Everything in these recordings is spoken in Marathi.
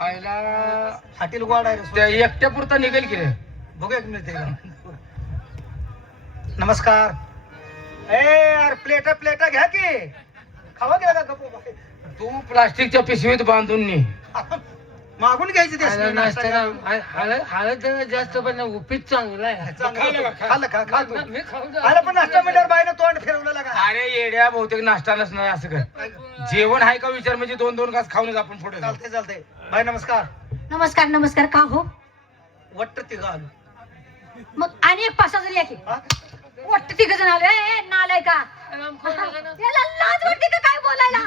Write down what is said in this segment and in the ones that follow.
आईला हाटील गोड आहे त्या रे. एकट्या पुरता निघेल की रे. बघूया की मिळते का. नमस्कार. ए यार प्लेटा प्लेटा घ्या की खावा गेला का गप्पू बाई? तू प्लास्टिकच्या पिशवीत बांधून नी मागून घ्यायची ते आलं नाश्त्याला हळद जरा जास्त पण उपीत चांगलं आहे. खाल्लं खा खा तू. मी खाऊ आलं पण नाश्ता मिळाल्यावर बाईनं तोंड फिरवलं का. अरे येड्या बहुतेक नाश्ता नसणार असं कर. जेवण आहे का विचार म्हणजे 2-2 घास खाऊनच आपण पुढे जाऊ. चालते चालते. बाई नमस्कार. नमस्कार नमस्कार. का हो? वट्ट तिघ आलो. मग आणि एक पासा जरी या की हा? वाटत तिघ जण आले. ए नालाय का याला लाज वाटते का काय बोलायला?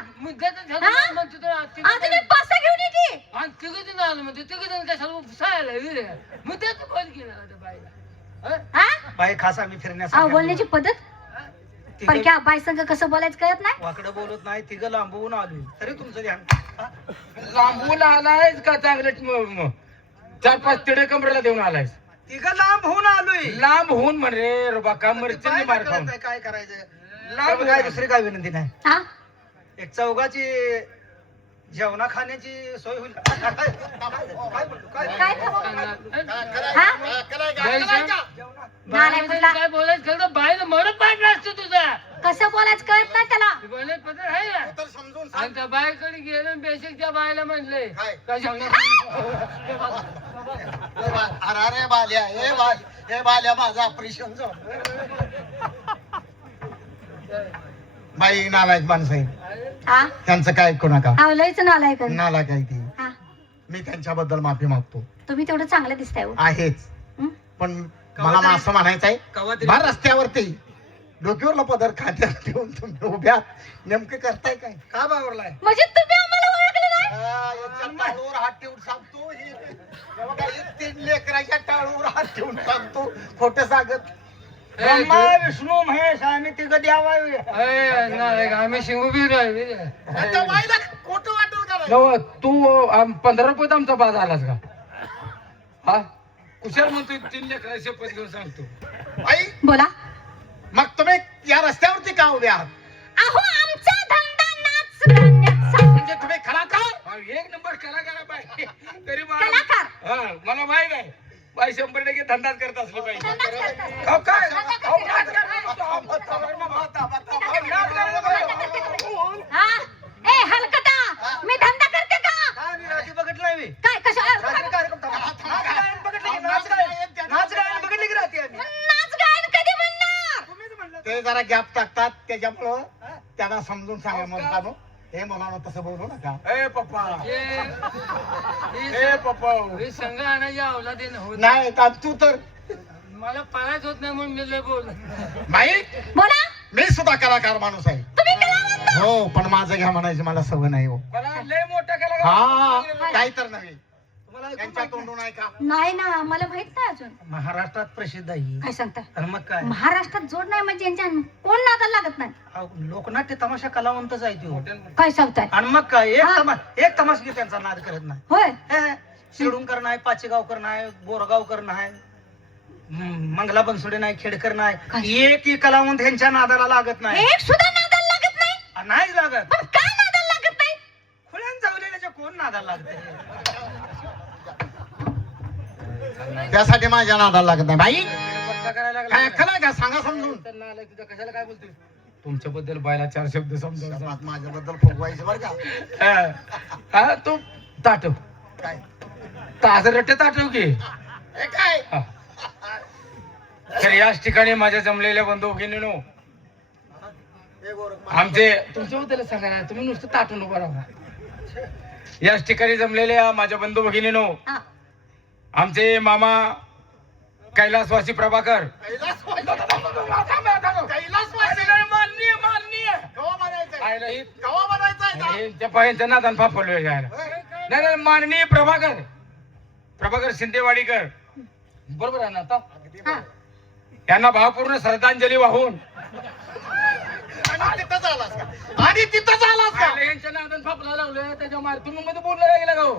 आता मी पासा घेऊन ये की. हा? बाई खास आम्ही अहो, फिरण्यासाठी बोलण्याची पद्धत पण क्या बाय संग कसं बोलायचं कळत नाही. वाकडं बोलत नाही तिघ लांबवून आलोय तरी तुमचं ध्यान. हा? लांबून आलायस का चांगलं 4-5 तिडे कमरेला देऊन आलायस? तिघ लांब होऊन आलोय. लांब होऊन म्हण रे रे बाका मरची बाई मार कळत खाऊन. नाही काय करायचं. लांब काय दुसरी काय विनंती नाही. हा? एक चौघाची जेवणा खाण्याची सोय होईल. काय बोलतो? काय? काय हा? नालाय कुठला? काय बोलायचं खरं तर बाईला मरत पाडलं असतं तुझा. कसं बोलायचं कळत नाही त्याला. बोलायचं पद्धत आहे ना. तर समजून आणि त्या बायकडे गेलं आणि बेसिक त्या बायला म्हणले काय? काय सांगणार? अरे बाल्या हे बाल्या माझं ऑपरेशन बाई नालायक माणसं आहे. हा? त्यांचं काय ऐकू नका. अहो, लयच नालाय का. नालायक आहे ती. हा? मी त्यांच्याबद्दल माफी मागतो. तुम्ही तेवढं चांगलं दिसताय हो. आहेच हं? पण मला असं म्हणायचंय बार रस्त्यावरती डोक्यावरला पदर खात्यात ठेवून तुम्ही उभ्या नेमकं करताय काय? का बावरलाय? म्हणजे तुम्ही आम्हाला ओळखलं नाही. टाळूवर हात ठेवून सांगतो. तीन लेकराच्या टाळूवर हात ठेवून सांगतो खोटं सांगत. ब्रह्मा विष्णू महेश आम्ही तिघं द्यावावे. आम्ही शिंगूबीर आहे. खोटं वाटेल का नाही? नव तू 15 रुपयात आमचा बाद आलास का? हा कुशाल म्हणतोय 3 लेकरा शपथ घेऊन सांगतो. आई बोला. मग तुम्ही या रस्त्यावरती का उभे आहात? अहो आमचा धंदा नाच गाण्याचा. म्हणजे तुम्ही कलाकार? एक नंबर कलाकार बाई तरी कलाकार. मला माहित आहे बाई 100% धंदाच करत असली पाहिजे. धंदाच करत असते. अहो, काय अहो, धंदाच नाच करत गाणं. हा? ए हलकटा मी धंदा करते का? मी रात्री बघितलं नाही. काय कशा रात्री कार्यक्रम थांबा. नाच गायन बघितलं की नाच गायन बघितलं की रात्री आम्ही. नाच गायन कधी म्हणणार? तुम्हीच म्हणलं. ते जरा गॅप टाकतात त्याच्यामुळं त्यांना समजून सांगा म्हणतानो हे म्हणावं तसं बोलू नका. ए पप्पा हे ए पप्पा संघ आणायच्या अवलादीनं होत नाही तर तू तर मला पळायच होत नाही म्हणून मी लय बोल. नाही बोला. मी सुद्धा कलाकार माणूस आहे. तुम्ही कलावंत. हो पण माझं घ्या म्हणायची मला सवय नाही हो. मला लय मोठा कलाकार हा काही तर नव्हे. त्यांच्या तोंडून आहे का? नाही ना मला माहित नाही अजून. महाराष्ट्रात प्रसिद्ध आहे. काय सांगता? तर मग काय महाराष्ट्रात जोड नाही म्हणजे यांच्या कोण नादाला लागत नाही. अहो, लोकनाट्य तमाशा कलावंतच आहे तो. काय सांगताय? आणि मग काय हा. एक तमाशगी त्यांचा नाद करत नाही. होय. शिडूणकर नाही, पाचेगावकर नाही, बोरगावकर नाही, मंगला बनसोडे नाही, खेडकर नाही. एक कलावंत यांच्या नादाला लागत नाही. एक सुद्धा नादाला लागत नाही. नाहीच लागत. पण काय नादाला लागत नाही? खुल्यान चावलेल्याच्या कोण नादाला लागते? त्यासाठी माझ्या नादाला लागत नाही. बाई करायला काय लागला अक्कल आहे का? सांगा समजून. तर नालायक तुझा कशाला काय बोलतोय? तुमच्याबद्दल बायला 4 शब्द समजावून माझ्याबद्दल फुगवायचं बरं का? हा तू ताटव काय ताज रट्टे ताटव की. हे काय हा. तर याच ठिकाणी माझ्या जमलेल्या बंधू भगिनीनो आमचे तुमच्याबद्दल सांगा तुम्ही नुसतं ताटून उभं राहा. याच ठिकाणी जमलेल्या माझ्या बंधू भगिनीनो हा. आमचे मामा कैलासवासी प्रभाकर त्यांच्या नादान फापलोय जायला. नाही नाही माननीय प्रभाकर शिंदेवाडीकर बरोबर आहे ना आता हा. यांना भावपूर्ण श्रद्धांजली वाहून आणि तिथंच आलास का? यांच्या नादान फापला लावलं त्याच्या मार तुम्ही मध्ये बोलला गेला का हो?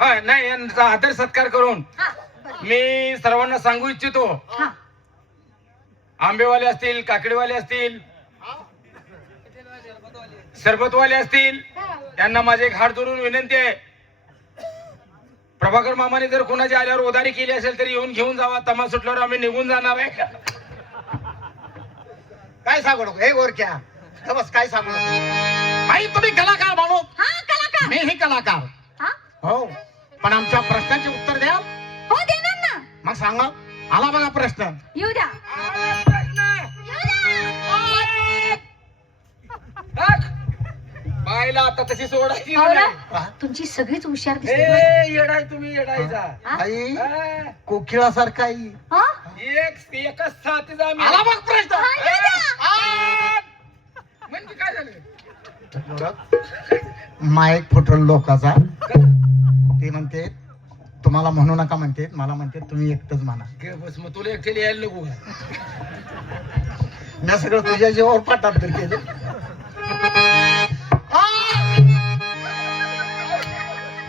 हा नाही यांचा आदर सत्कार करून हा. मी सर्वांना सांगू इच्छितो हा. आंबेवाले असतील काकडीवाले असतील सरबतवाले असतील यांना माझे एक हात जोडून विनंती आहे प्रभाकर मामाने जर कोणाच्या आल्यावर उधारी केली असेल तरी येऊन घेऊन जावा. तमा सुटल्यावर आम्ही निघून जाणार आहे. काय सांगू नको हे गोरक्या बस काय सांगू नको. आई तुम्ही कलाकार माणूस, हा कलाकार. मीही कलाकार. हा हो पण आमच्या प्रश्नाचे उत्तर द्या. हो देणार ना. मग सांगा. आला बघा प्रश्न. येऊ द्या. बायला आता तशी सोडायची हो ना? नाही. तुमची सगळीच हुशार दिसते. ए, येडाय तुम्ही येडायचा. हा? आई हा? कोकिळासारखा आई. हा? एकच साथीचा आम्ही. आला बघ प्रश्न. हा, येऊ द्या. म्हणजे काय झालं? माईक फुटल लोकाचा. ते म्हणते तुम्हाला म्हणू नका म्हणते, मला म्हणते तुम्ही एकटच म्हणा. घे बस मग तुला एकट्याला यायला नको का? मी सगळं तुझ्या जीवावर पाठांतर केलं.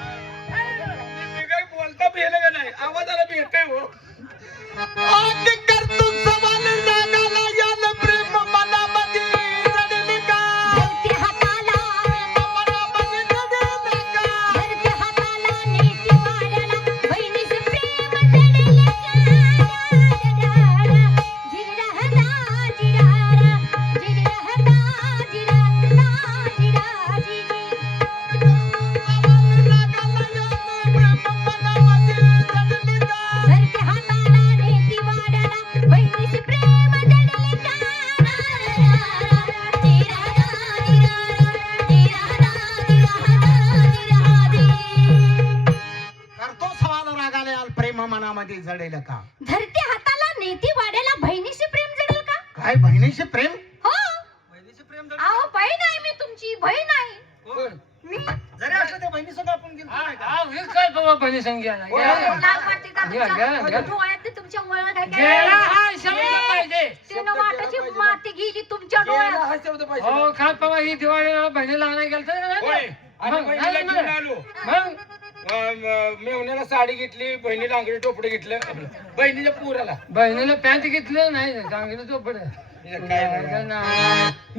मी काही बोलता भेलं का नाही? आवाजाला भेटतंय हो. धरती हाताला धरती हाताला नेती वाड्याला बहिणीचे प्रेम जडले जिरहता जिरारा जिरहता जिरारा जिराजी. धरती हाताला नेती वाड्याला बहिणीचे प्रेम जडले करतो सवाल रागाले आल प्रेम मनामध्ये जडेल का. धरती हाताला नेती वाड्याला बहिणीशी प्रेम जडेल का? काय बहिणीचे प्रेम. हो अहो बहीण आहे मी तुमची बहीण आहे कोण? मी. जरी असलं त्या बहिणीसोबत आपण गेलो नाही का? हा, हे काय बाबा बहिणी संख्या नाही. लाज वाटते का घ्या, घ्या, घ्या. तुमच्या डोळ्यात ते तुमच्या वळण आहे गेला का? हा शब्द पाहिजे. ते न वाटाची माती गेली तुमच्या गेला डोळ्यात. हा शब्द पाहिजे. हो काल परवा ही दिवाळीला बहिणीला आणायला होय. गेलतो. आणि बहिणीला घेऊन आलो. मग मेवण्याला साडी घेतली, बहिणीला अंगडी टोपडे घेतलं, बहिणीच्या पुराला बहिणीला पॅन्ट घेतलं नाही चांगलं चोपड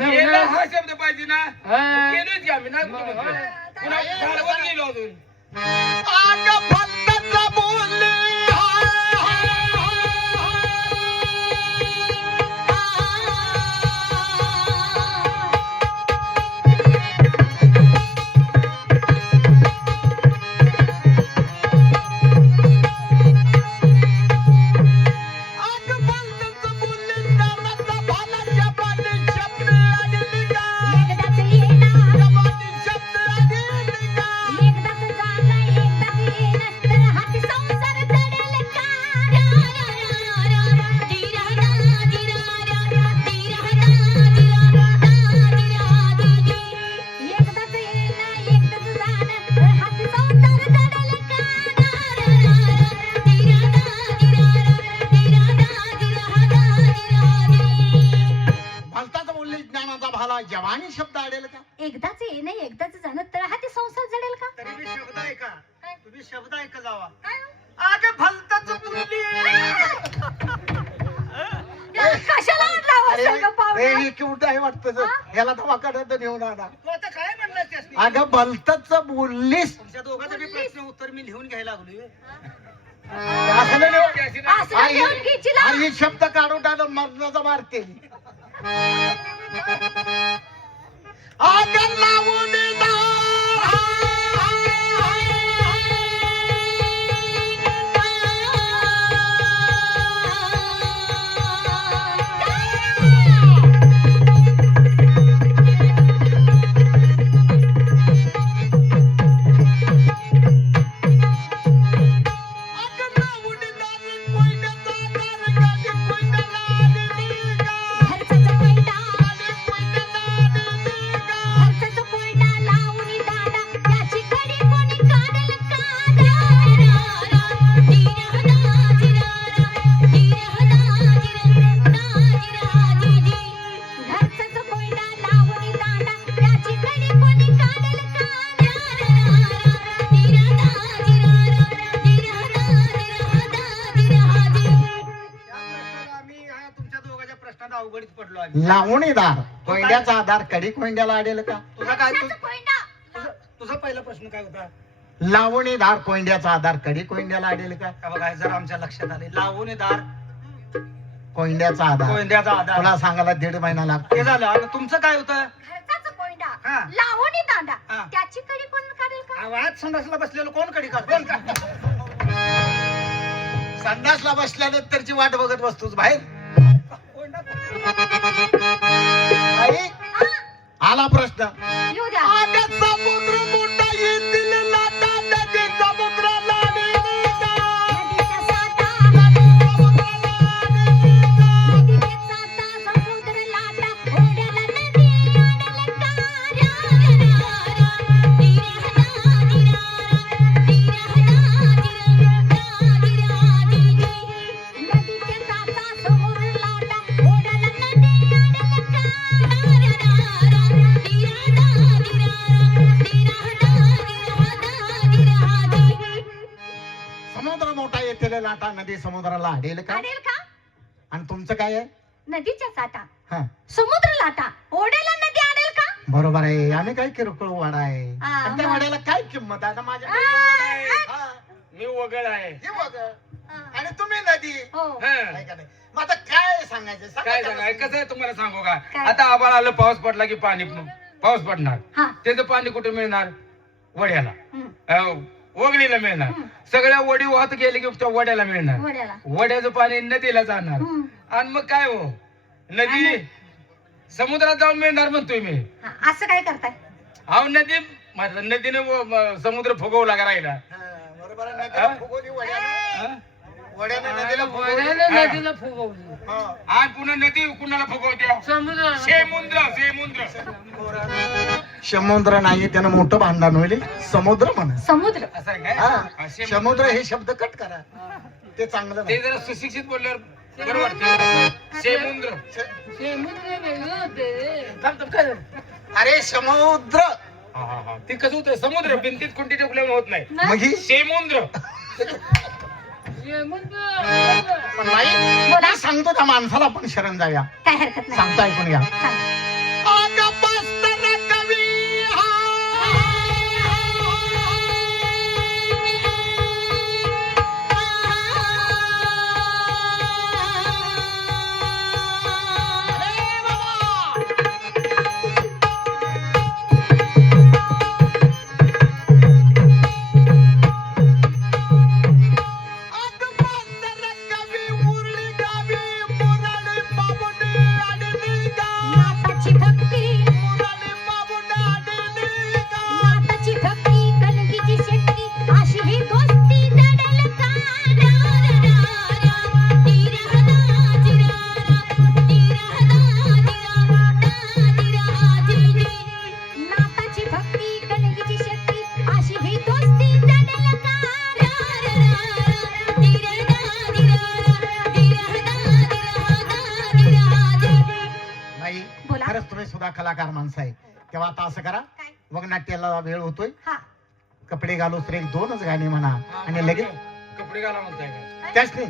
गेला हा शब्द पाहिजे ना. गेलोच की आम्ही नाही कुठं म्हणतोय. पुन्हा घालवत गेलो अजून. एकदाच येणार एकदाच जाणं एकदाच येणं तर हाती संसार जडेल का? एकदाच येणं एकदाच जाणं तर हाती संसार जडेल का? भलताच बोलले ज्ञानाचा भाला जवानी शब्द आडेल का. एकदाच येणं एकदाच जाणं तर हाती संसार जडेल का? तरी बी शब्द आहे का. तुम्ही शब्द ऐक जावा. काय हो? अगं भलताच बोलली. याला कशाला आणला हो सगळं पाहुणा? क्यूट आहे वाटतं. याला दवाखान्यात नेऊन आणा. तू आता काय म्हणलास त्यासनी? अगं भलतच बोललीस. तुमच्या दोघांचं बी प्रश्न उत्तर मी लिहून घ्यायला लागलोय. असं नाही लिहू. असं आई- घेऊन घ्यायची ना. आई शब्द काढून टाकलं मरणाचा मारते. अगं लावून घरचाच कोयता घरचाच कोयता लावून दादा त्याची कडी कोणी काढेल का? घरचाच कोयता लावून दादा त्याची कडी कोणी काढेल आम्ही ह्या तुमच्या दोघांच्या प्रश्नात अवघडीत पडलो आम्ही. लावणीदार कोंड्याचा आधार कडी कोंड्याला आडेल का. तुझा काय का? कोयता तुझा पहिला प्रश्न काय होता? लावणीदार कोंड्याचा आधार कडी कोंड्याला आडेल का? का बघा जर आमच्या लक्षात आले लावून दार कोंड्याचा आधार कोयंद्याचा आधार तुला सांगायला 1.5 महिना लागतो. ते झालं आणि तुमचं काय होतं घरचाच कोंडा हा. लावणी दांडा हा. त्याची कडी कोण काढेल का? आवाज संडासला बसलेलं कोण कडी काढ संडासला बसल्यानंतरची वाट बघत बसतोस बाहेर. आई, हा, आला प्रश्न. येऊ द्या. आता समुद्र मोठा येथील लाटा नदी समुद्राला आलेली का? नदीचा साठा, समुद्राला आलेली का? नदीचा साठा, समुद्र लाटा, ओढ्याला नदी आडल का? रा, रा, रा, रा. दिरा, रा, दिरा, रा. दिरा, रा, दिरा, रा, दिरा, दी, दी. नदीचा साठा, समुद्र लाटा, ओढ्याला नदी आडल का? रा, रा, रा, रा. दिरा, रा, दिरा, रा. दिरा, रा, दिरा, दी. समुद्र मोठा येथील लाटा नदी समुद्राला आडेल का? आडेल का? आणि तुमचं काय आहे? नदीच्या साठा, हा, समुद्र लाटा, ओढ्याला नदी आडेल का? बरोबर आहे. आम्ही काय किरकोळ वाडा आहे हा, आणि त्या मग. वाड्याला काय किंमत आहे? आता माझ्या आ, हा, मी वगळ आहे. हे बघ. हा. आणि तुम्ही नदी हो. हं. काय का नाही? मग आता काय सांगायचं? सांगा काय त्याला. सांगा कसं आहे तुम्हाला सांगू का काय? आता आबाळ आलं पाऊस पडला की पाऊस पडणार हा. त्याचं पाणी कुठे मिळणार वड्याला हं. वगळीला मिळणार हं. सगळ्या वडी वाहत गेले की त्या वड्याला मिळणार ओढ्याला. वड्याचं पाणी नदीला जाणार हं. आणि मग काय हो नदी समुद्रात जाऊन मिळणार म्हणतोय मी हा, असं काय करताय? अहो नदी म्हटलं नदीने समुद्र फुगवला का राहिला हा, बरोबर आहे. हा? नदीला फुगवली वड्यानं. हं? वड्यानं नदीला फुगवली. वड्यानं नदीला फुगवली हा. आणि पुन्हा नदी कुणाला फुगवत्या समुद्र समुद्र समुद्र नाही त्यानं मोठं भांडण होईल. समुद्र म्हणा. समुद्र. असं आहे काय हा, हा, समुद्र हे शब्द कट करा. ते चांगलं ते नाही. जरा सुशिक्षित बोलल्यावर बरं वाटतं समुद्र समुद्र वेगळं होते थांब, थांब, काय? अरे समुद्र हा, हा, हा. ते कसं होतं समुद्र भिंतीत कोणती टेकल्यावर होत नाही ना? मग ही समुद्र समुद्र पण नाही. बोला. मी सांगतो त्या माणसाला पण शरण जाऊया. काय हरकत नाही. सांगतो ऐकून घ्या. सांग. माताची भक्ती, माताची भक्ती, कलगीची शक्ती, अशी ही दोस्ती जडल का? रा, रा, रा, रा. दिरा, रा, दिरा, रा. दिरा, रा, दिरा, रा. दिरा, दी, दी. माताची भक्ती, कलगीची शक्ती, अशी ही दोस्ती जडल का? रा, रा, रा, रा. दिरा, रा, दिरा, रा. दिरा, रा, दिरा, रा. दिरा, दी. नाही बोला. खरंच तुम्ही सुद्धा कलाकार माणसं आहे. तेव्हा आता असं करा. काय? वगनाट्याला वेळ होतोय. हा. कपडे घालू तर 1-2च गाणी म्हणा आणि लगेच कपडे घाला म्हणताय का त्याच नाही.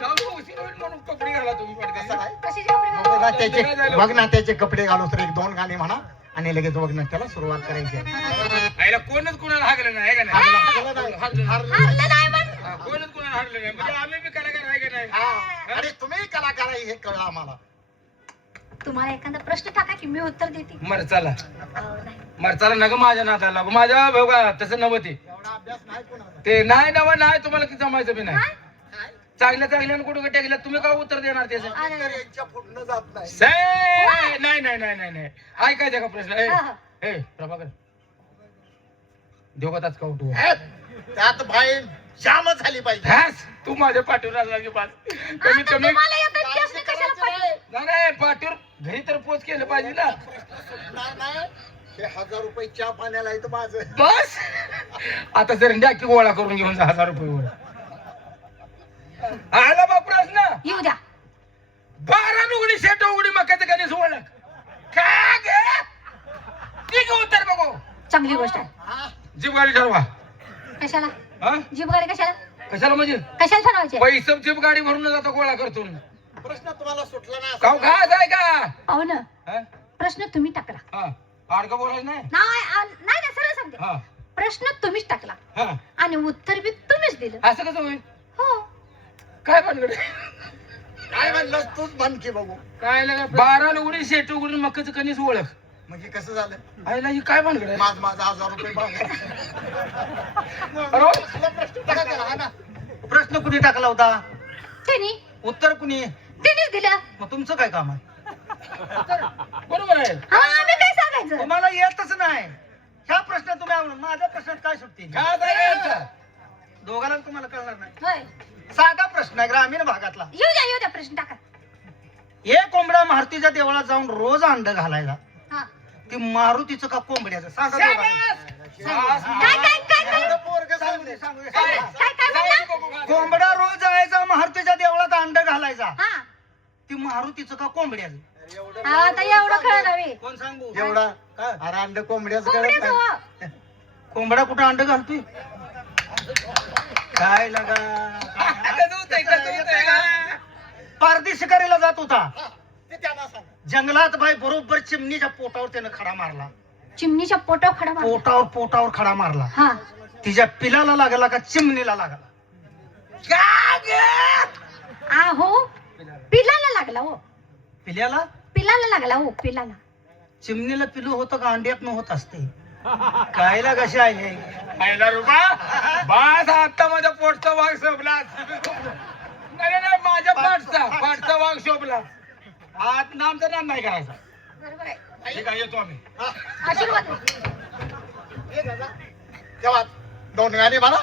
जाऊ दे, उशीर होईल म्हणून कपडे घाला तुम्ही असं पडद्याचे. नाही. कशाची कपडे घालू? वगनाट्याचे कपडे घालू तर 1-2 गाणी म्हणा आणि लगेच वगनाट्याला सुरुवात करायची आहे. आईला कोणच कुणाला हागलं नाही आहे का नाही हारलं नाही. हारलं नाही. हारलं नाही म्हण. हा, कोणच कुणाला हारलं नाही म्हणजे आम्ही बी कलाकार आहे का नाही हा. आणि तुम्ही कलाकार आहे हे कळलं आम्हाला. तुम्हाला एखादा प्रश्न टाका की मी उत्तर देते. मर चला अहो, नाही. मर चला नग माझ्या नाताला लागू माझ्या बघा तसं नव्हते एवढा अभ्यास नाही कोणाला. ते नाही नव नाही तुम्हाला किती जमायचं बी नाही काय? चांगल्या चांगल्यानं कुठं टाकलं तुम्ही का उत्तर देणार त्याचं अरे, तर यांच्या पुढनं जात नाही. नाही नाही नाही नाही नाही ऐकायचं का प्रश्न ए, हा, हा. ए प्रभाकर देवगताच का उठू हे, त्यात बाई जाम झाली पाहिजे. हास, तू माझ्या पाठीवर असला की पास कमीत आता कमी तुम्हाला येतात प्रश्न कशाला पडले? नाही, नाही पाठीवर घरी तर पोच केलं पाहिजे ना सुटणार नाही. हे 1000 रुपये चहा पाण्याला आहे तर माझं. बस आता जर डाकी गोळा करून घेऊन जा 1000 रुपये वर आला बा प्रश्न येऊ द्या. 12 नुगडी शेट उघडी मकाचं गणेश ओळख का गे ठीक उत्तर बघू चांगली गोष्ट आहे. हा, जीप गाडी ठरवा कशाला? हा जीप गाडी कशाला? कशाला म्हणजे कशाला ठरवायचे? पैसे जीप गाडी भरून जातो गोळा करतो प्रश्न तुम्हाला सुटला ना. काव घा जाय का पाहू ना, हा? प्रश्न तुम्ही टाकला. हा आडका बोलायचं नाही नाही नाही सरळ सांगते. हा प्रश्न तुम्हीच टाकला हा आणि उत्तर बी तुम्हीच दिलं. असं कसं होईल हो. काय भानगड काय म्हणलं तूच म्हण की बघू. काय लागा 12 उडी शेट उघडून मक्काचं कणीस ओळख म्हणजे कसं झालं? आईला ही काय भानगड आहे माझा 1000 रुपये मागायचे. बरोबर? तुला प्रश्न टाका त्याला, हा ना. प्रश्न कुणी टाकला होता? त्यांनी उत्तर कुणी? त्यांनीच दिलं. मग तुमचं काय काम आहे? बरोबर आहे हा आम्ही काय सांगायचं? तुम्हाला येतच नाही. ह्या प्रश्न तुम्ही आवडून माझ्या प्रश्नात काय सुटते? काय जायचं? दोघांना तुम्हाला कळणार नाही. होय. साधा प्रश्न आहे ग्रामीण भागातला. येऊ द्या प्रश्न टाका. एक कोंबडा मारुतीच्या देवळात जाऊन रोज अंड घालायचा. हा. ती मारुतीचं का कोंबड्याचं? सांगा दोघांना. एवढं पोरगं सांगू दे, सांगू दे. सांगू दे. काय म्हणला? कोंबडा रोज जायचा मारुतीच्या देवळात अंड घालायचा. हा. ती मारुतीचं का कोंबड्याचं? एवढं हा, आता एवढं कळलं हवे. कोण सांगू? एवढा काय? अरे अंड कोंबड्याचं कळत कोंबड्याचं नाही. हो. कोंबडा कुठं अंड घालतोय? काय लगा? पारदी शिकारीला जात होता. ते त्यांना सांग. जंगलात बाई बरोबर चिमणीच्या पोटावर त्यानं खडा मारला. चिमणीच्या पोटावर खडा मारला. पोटावर खडा मारला. हा. तिच्या पिलाला लागला का चिमणीला लागला? आहो पिलाला लागला हो. पिल्याला? पिलाला लागला हो पिलाला. चिमणीला पिलू होतं का अंड्यात होत असते? कायला कशा आहे? आईला रुपा बास आता माझ्या पोटचा वाघ शोभला नाही माझ्या पाठचा वाघ शोभला आत नामचं नाम नाही करायचा बरोबर आहे. ठीक आहे येतो आम्ही आशीर्वाद. तेव्हा दोन गाणी म्हणा.